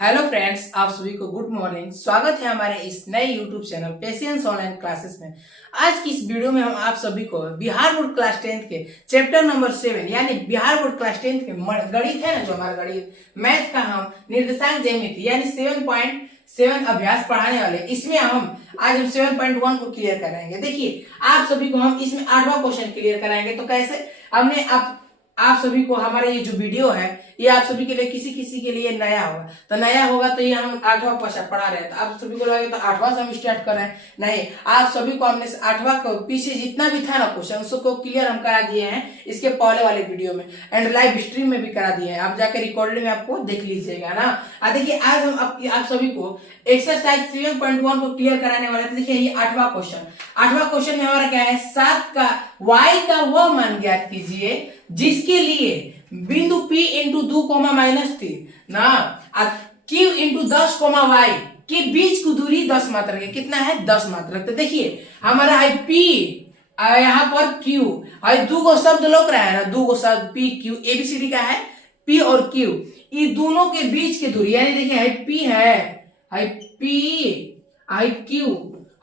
Hello friends, आप सभी को गुड मॉर्निंग। स्वागत है हमारे इस नए YouTube channel patience online classes में। आज की इस वीडियो में हम आप सभी को बिहार बोर्ड क्लास 10th के चैप्टर नंबर 7 यानी बिहार बोर्ड क्लास 10th के गणित है ना, जो हमारा गणित मैथ का हम निर्देशांक ज्यामिति यानी 7.7 अभ्यास पढ़ाने वाले। इसमें आज हम 7.1 को क्लियर कराएंगे। देखिए, आप सभी को हम इसमें 8वां क्वेश्चन क्लियर कराएंगे। तो कैसे हमने आप सभी को हमारा ये जो वीडियो है ये आप सभी के लिए किसी के लिए नया होगा तो ये हम 8वां क्वेश्चन पढ़ा रहे हैं। तो आप सभी को लगेगा तो 8वां से हम स्टार्ट कर रहे हैं। नहीं, आप सभी को हमने 8वां को पीछे जितना भी था ना क्वेश्चन उसको क्लियर हम करा दिए हैं इसके पहले वाले वीडियो में, एंड लाइव स्ट्रीम में भी करा दिए हैं। आप जाकर रिकॉर्डेड में आपको देख लीजिएगा ना। देखिए, आज हम आप सभी को एक्सरसाइज 7.1 को क्लियर कराने वाले थे। देखिए, ये 8वां क्वेश्चन में हमारा क्या है, 7 का y का वह मान ज्ञात कीजिए जिसके लिए बिंदु P इंटू 2,-3 ना Q इंटू 10, y के बीच की दूरी 10 मात्रक है। कितना है? 10 मात्रक। तो देखिए, हमारा है P, यहाँ पर Q, दो गो शब्द लोग रहा है ना, दो गो शब्द P Q ABCD का है, P और Q, ये दोनों के बीच की दूरी यानी देखिए है P है P है Q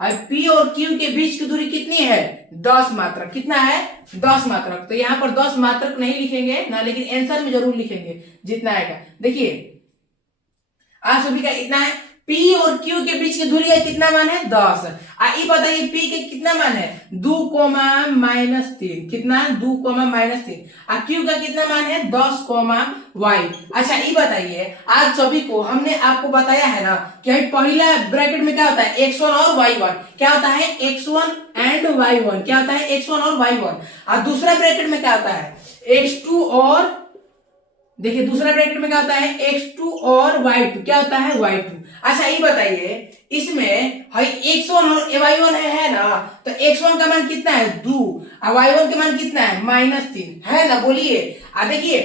है P और Q के बीच की दूरी कितनी है? 10 मात्रक। कितना है? 10 मात्रक। तो यहाँ पर 10 मात्रक नहीं लिखेंगे ना, लेकिन आंसर में जरूर लिखेंगे जितना आएगा। देखिए, आप सभी का इतना है, P और Q के बीच की दूरी है, कितना मान है? 10। ये बताइए P के कितना मान है? 2,-3। कितना? 2,-3। Q का कितना मान है? 10, y। अच्छा, ये बताइए, आज सभी को हमने आपको बताया है ना कि पहला ब्रैकेट में क्या होता है? x1 और y1। क्या होता है? x1 and y1। क्या होता है? x1 और y1। और दूसरा ब्रैकेट में क्या होता है? x2 और, देखिए दूसरा ब्रैकेट में क्या होता है? x2 और y2। क्या होता है? y2। अच्छा, ये बताइए, इसमें x1 और y1 है ना, तो x1 का मान कितना है? 2 और y1 का मान कितना है? -3 है ना। बोलिए, देखिए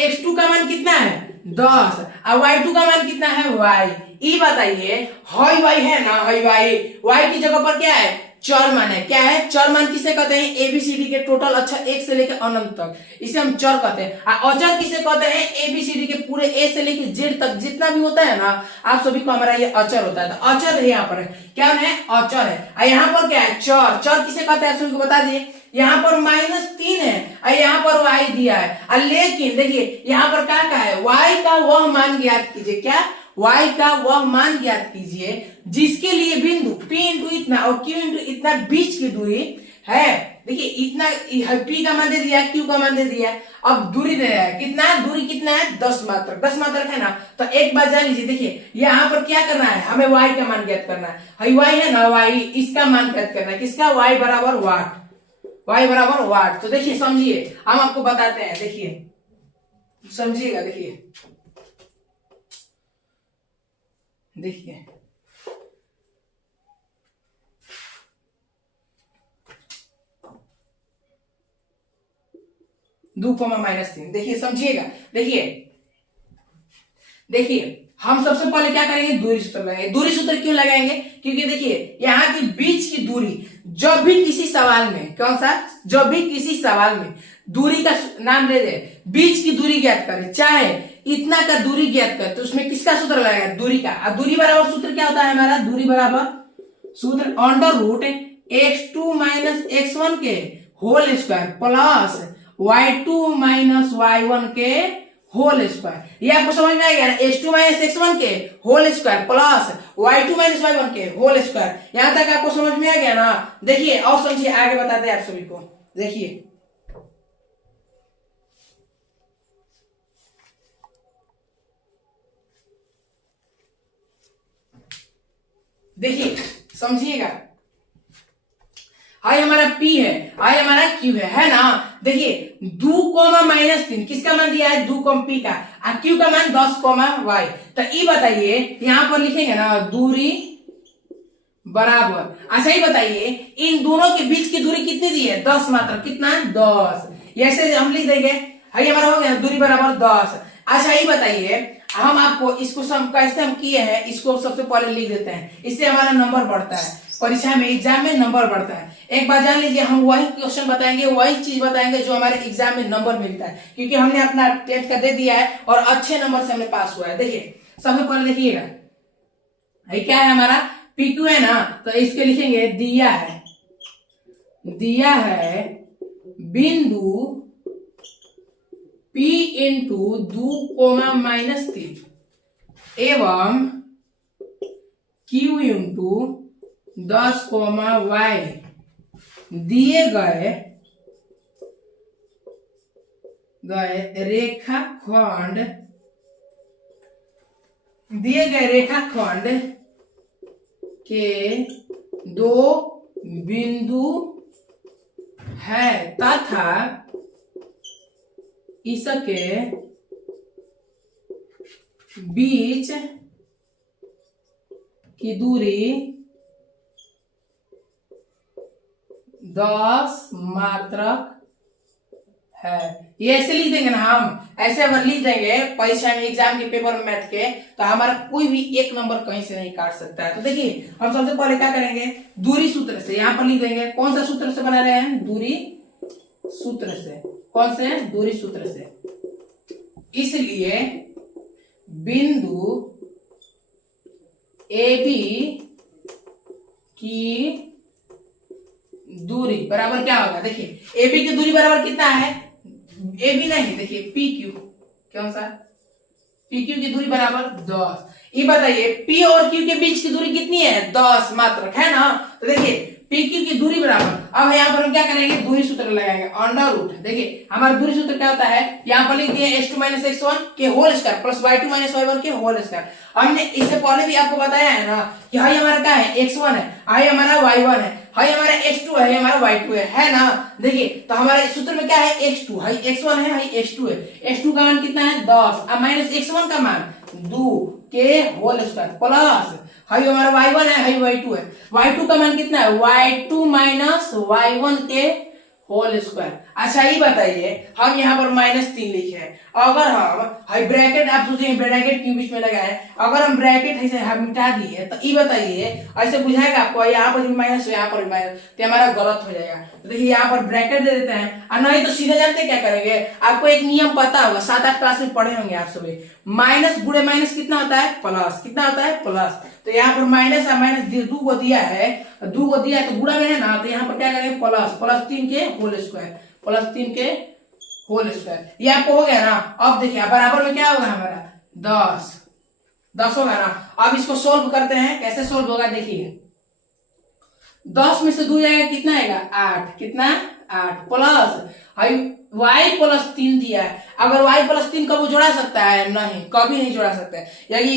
x2 का मान कितना है? 10 और y2 का मान कितना है? y। ये बताइए, y है ना, y की जगह पर क्या है? चर मान है। क्या है? चर मान किसे कहते हैं? एबीसीडी के टोटल, अच्छा, एक से लेकर अनंत तक, इसे हम चर कहते हैं। अचर किसे कहते हैं? एबीसीडी के पूरे ए से लेकर जेड तक जितना भी होता है ना, आप सभी को हमारा ये अचर होता है। तो अचर है, यहाँ पर क्या है? अचर है। यहाँ पर क्या है? चर किसे कहते हैं? आप सभी को बता दिए। यहाँ पर -3 है और यहाँ पर y दिया है, लेकिन देखिए यहाँ पर क्या है? y का वह मान ज्ञात कीजिए। क्या? y का वह मान ज्ञात कीजिए जिसके लिए बिंदु P इंटू इतना और Q इंटू इतना बीच की दूरी है। देखिए, इतना P का मान दे दिया, Q का मान दे दिया, अब दूरी दे रहा है। कितना दूरी? कितना है? 10 मात्रक। 10 मात्रक है ना। तो एक बात जान लीजिए, देखिए यहाँ पर क्या करना है? हमें y का मान ज्ञात करना है। y है ना, y, इसका मान ज्ञात करना है। किसका? y बराबर वाट। तो देखिए, समझिए, हम आपको बताते हैं। देखिए, समझिएगा। देखिए 2,-3। देखिए, समझिएगा। देखिए हम सबसे पहले क्या करेंगे? दूरी सूत्र लगाएंगे। दूरी सूत्र क्यों लगाएंगे? क्योंकि देखिए यहाँ की बीच की दूरी, जब भी किसी सवाल में, कौन सा? जब भी किसी सवाल में दूरी का नाम ले दे, बीच की दूरी ज्ञात करे, चाहे इतना का दूरी ज्ञात करे, तो उसमें किसका सूत्र लगाएगा? दूरी का। अब दूरी बराबर सूत्र क्या होता है हमारा? दूरी बराबर सूत्र √x2 - x1 के whole square plus y2 - y1 के होल स्क्वायर। ये आपको समझ में आ गया ना? x2 - x1 के whole square plus y2 - y1 के होल स्क्वायर। यहां तक आपको समझ में आ गया ना? देखिए, और समझिए, आगे बताते हैं आप सभी को। देखिए समझिएगा, हाई हमारा P है, हाई हमारा Q है ना। देखिए 2,-3 किसका मान दिया है? 2, P का, और Q का मान 10, y। तो ये बताइए, यहां पर लिखेंगे ना दूरी बराबर। अच्छा, ये बताइए, इन दोनों के बीच की दूरी कितनी दी है? 10 मात्र। कितना? 10। ऐसे हम लिख देंगे, हाई हमारा हो गया दूरी बराबर 10। अच्छा, ये बताइए, हम आपको इसको सब कैसे हम किए हैं इसको सबसे पहले लिख देते हैं, इससे हमारा नंबर बढ़ता है, परीक्षा में एग्जाम में नंबर बढ़ता है। एक बार जान लीजिए, हम वही क्वेश्चन बताएंगे, वही चीज बताएंगे जो हमारे एग्जाम में नंबर मिलता है, क्योंकि हमने अपना 10th का दे दिया है और अच्छे नंबर से हमने पास हुआ है। देखिए सबसे पहले देखिएगा, क्या है हमारा PQ है ना, तो इसके लिखेंगे दिया है बिंदु P इंटू 2, -3 एवं Q इंटू 10, y दिए गए रेखाखंड के दो बिंदु है तथा इसके बीच की दूरी 10 मात्रक है। ये ऐसे लिख देंगे ना, हम ऐसे अगर लिख देंगे परीक्षा में एग्जाम के पेपर में मैथ के, तो हमारा कोई भी एक नंबर कहीं से नहीं काट सकता है। तो देखिए हम सबसे पहले क्या करेंगे, दूरी सूत्र से यहाँ पर लिख देंगे। कौन सा सूत्र से बना रहे हैं, दूरी सूत्र से। कौन से, दूरी सूत्र से। इसलिए बिंदु AB की दूरी बराबर क्या होगा, देखिए AB की दूरी बराबर कितना है, AB नहीं, देखिए PQ, कौन सा, PQ की दूरी बराबर 10। ये बताइए P और Q के बीच की दूरी कितनी है, 10 मात्रक है ना। तो देखिए PQ की दूरी बराबर, अब यहाँ पर हम क्या करेंगे, दूरी सूत्र लगाएंगे, अंडर रूट। देखिए हमारा दूरी सूत्र क्या होता है, यहाँ पर लिख दिए h2 - x1 के whole square plus y2 - y1 के होल स्क्वायर। हमने इससे पहले भी आपको बताया है ना कि हाई हमारा क्या है, x1 है, हाई हमारा y1 है, हाई हमारा x2 है, हमारा y2 है ना। देखिए तो हमारे सूत्र में क्या है, x2, हाई x1 है, हाई x2 है। x2 का मान कितना है, 10, अब माइनस x1 का मान 2 के होल स्क्वायर प्लस हाई हमारा y1 है, हाई y2 है, y2 का मान कितना है, y2 माइनस y1 के होल स्क्वायर। अच्छा ये बताइए, हम यहाँ पर -3 लिखे हैं, अगर हम हाई ब्रैकेट, आप सोचिए ब्रैकेट क्यों बीच में लगा है, अगर हम ब्रैकेट ऐसे हम मिटा दिए तो ये बताइए ऐसे बुझाएगा आपको, यहाँ पर भी माइनस हो, यहाँ पर भी माइनस, तो हमारा गलत हो जाएगा। तो देखिए यहाँ पर ब्रैकेट दे देते हैं, और नहीं तो सीधे जानते क्या करेंगे, आपको एक नियम पता होगा, 7-8 क्लास में पढ़े होंगे आप सभी, माइनस गुणे माइनस कितना होता है, प्लस, कितना होता है, प्लस। तो यहाँ पर माइनस और माइनस 2 को दिया है, 2 को दिया है तो गुणा में है ना, तो यहाँ पर क्या करेंगे, प्लस 3 के होल स्क्वायर, प्लस 3 के होल स्क्वायर। ये आपको हो गया ना। अब देखिए बराबर में क्या होगा हमारा, 10 होगा ना। अब इसको सोल्व करते हैं, कैसे सोल्व होगा देखिए, 10 में से 2 जाएगा, कितना आएगा, 8, कितना 8 प्लस y प्लस 3 दिया है। अगर y प्लस 3 कब जोड़ा सकता है, नहीं, कभी नहीं जोड़ा सकता है। यदि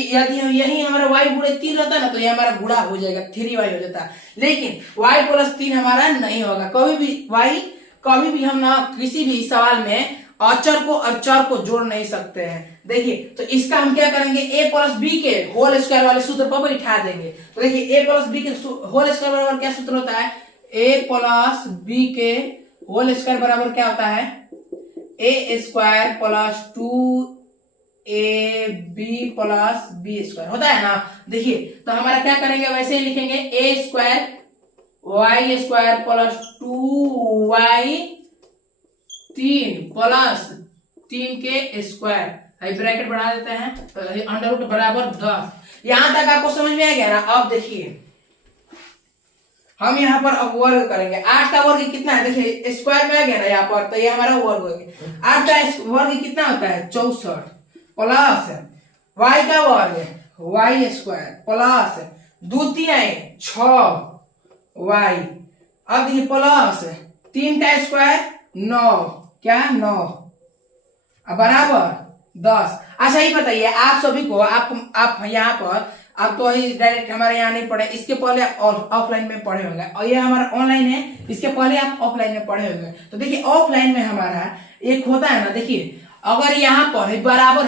यही हमारा y गुणे 3 रहता है ना, तो ये हमारा गुणा हो जाएगा, 3y हो जाता है। लेकिन y प्लस 3 हमारा नहीं होगा कभी भी, y कभी भी हम ना किसी भी सवाल में अचर को और चर को जोड़ नहीं सकते हैं। देखिए तो इसका हम क्या करेंगे, a प्लस बी के होल स्क्वायर वाले सूत्र पर बैठा देंगे। तो देखिए a प्लस बी के होल स्क्वायर बराबर क्या सूत्र होता है, a प्लस बी के होल स्क्वायर बराबर क्या होता है, a square plus 2ab plus B square होता है ना। देखिए तो हमारा क्या करेंगे, वैसे ही लिखेंगे, a square y square plus 2y 3 plus 3 के स्क्वायर, ब्रैकेट बढ़ा देते हैं, अंडर रूट बराबर 10। यहां तक आपको समझ में आ गया ना। अब देखिए हम यहाँ पर अब वर्ग करेंगे, 8 का वर्ग कितना है, देखिए स्क्वायर में आ गया ना यहाँ पर, तो ये हमारा वर्ग हो गया। 8 का वर्ग कितना होता है, 64 प्लस y का वर्ग y स्क्वायर प्लस 2 3 6y, अब देखिए प्लस 3 का स्क्वायर 9, क्या 9 बराबर 10। अच्छा ये बताइए आप सभी को, आप यहाँ पर, आप तो वही डायरेक्ट हमारे यहाँ नहीं पढ़े, इसके पहले आप ऑफलाइन में पढ़े होंगे, और ये हमारा ऑनलाइन है, इसके पहले आप ऑफलाइन में पढ़े होंगे। तो देखिए ऑफलाइन में हमारा एक होता है ना, देखिए अगर यहाँ पर बराबर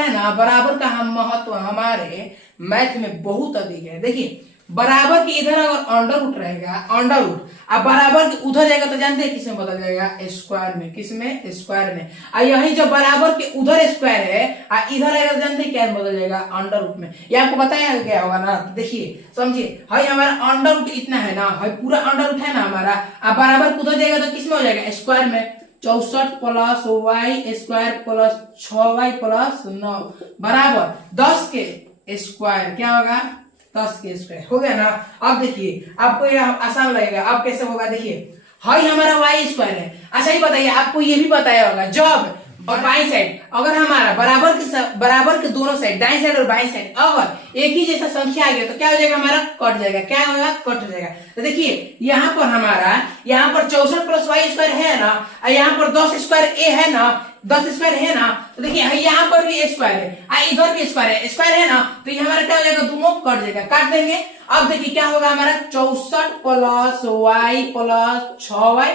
है ना, बराबर का हम महत्व हमारे मैथ में बहुत अधिक है। देखिए बराबर के इधर अगर अंडर रूट रहेगा, अंडर रूट, अब बराबर के उधर जाएगा तो जानते हैं किसमें बदल जाएगा, स्क्वायर में। किसमें? स्क्वायर में। और यही जो बराबर के उधर स्क्वायर है और इधर आएगा तो जानते हैं क्या बदल जाएगा, अंडर रूट में। ये आपको बताया क्या होगा ना, देखिए समझिए, हाई हमारा अंडर रूट इतना है ना, हाई पूरा अंडर रूट है ना हमारा, अब बराबर उधर जाएगा तो किसमें हो जाएगा, स्क्वायर में। 64 plus Y square plus 6y plus 9 बराबर 10 के स्क्वायर, क्या होगा, 10 के स्क्वायर हो गया ना। अब देखिए आपको ये आसान लगेगा, अब कैसे होगा, देखिए हाई हमारा वाई स्क्वायर है। अच्छा ये बताइए, आपको ये भी बताया होगा जब और बाई साइड अगर हमारा बराबर के दोनों साइड, दाईं साइड और बाईं साइड अगर एक ही जैसा संख्या आ गया तो क्या हो जाएगा, हमारा कट जाएगा। क्या होगा, कट जाएगा। तो देखिए यहाँ पर हमारा, यहाँ पर 64 प्लस वाई स्क्वायर है ना, और यहाँ पर 10 स्क्वायर ए है ना, 10 स्क्वायर है ना, तो देखिए यहाँ पर भी स्क्वायर है, इधर भी स्क्वायर है ना, तो ये हमारा क्या हो जाएगा, दोनों कट जाएगा, काट देंगे। अब देखिए क्या होगा हमारा, 64 plus Y plus 6y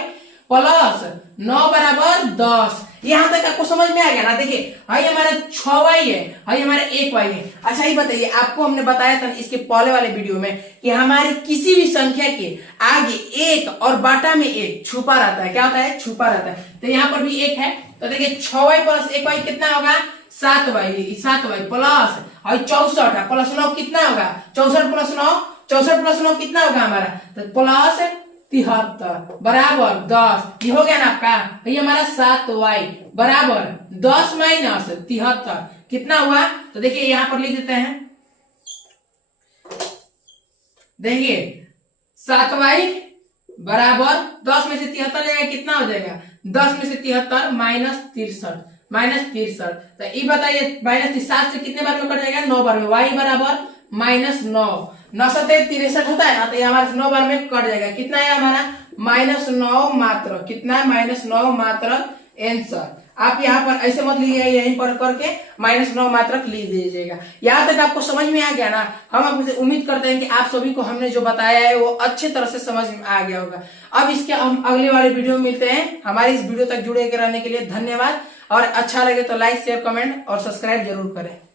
plus 9 बराबर 10। यहां तक आपको समझ में आ गया ना। देखिए भाई हमारा 6y है, भाई हमारा 1y है। अच्छा ये बताइए, आपको हमने बताया था इसके पहले वाले वीडियो में कि हमारी किसी भी संख्या के आगे एक और बाटा में एक छुपा रहता है। क्या होता है, छुपा रहता है। तो यहाँ पर भी एक है, तो देखिए 6y प्लस 1y कितना होगा, 7y प्लस और 64 है प्लस 9 कितना होगा, 64 प्लस 9 कितना होगा हमारा, तो प्लस 73 बराबर 10। ये हो गया ना आपका, ये हमारा 7y बराबर 10 माइनस 73 कितना हुआ, तो देखिए यहां पर लिख देते हैं, देखिए 7y बराबर 10 में से 73 जाएगा, कितना हो जाएगा, 10 में से 73 माइनस 63। तो ये बताइए माइनस 7 से कितने बार में कट जाएगा, 9 बार में। y बराबर माइनस 9 से 63 होता है ना, तो ये हमारा 9 बार में कट जाएगा। कितना है हमारा, माइनस 9 मात्र, कितना, माइनस 9 मात्र आंसर। आप यहाँ पर ऐसे मत लीजिएगा, यहीं पर करके माइनस 9 मात्रक लिख दीजिएगा। यहाँ तक आपको समझ में आ गया ना। हम आपसे उम्मीद करते हैं कि आप सभी को हमने जो बताया है वो अच्छे तरह से समझ में आ गया होगा। अब इसके हम अगले वाले वीडियो में मिलते हैं। हमारी इस वीडियो तक जुड़े रहने के लिए धन्यवाद, और अच्छा लगे तो लाइक शेयर कमेंट और सब्सक्राइब जरूर करें।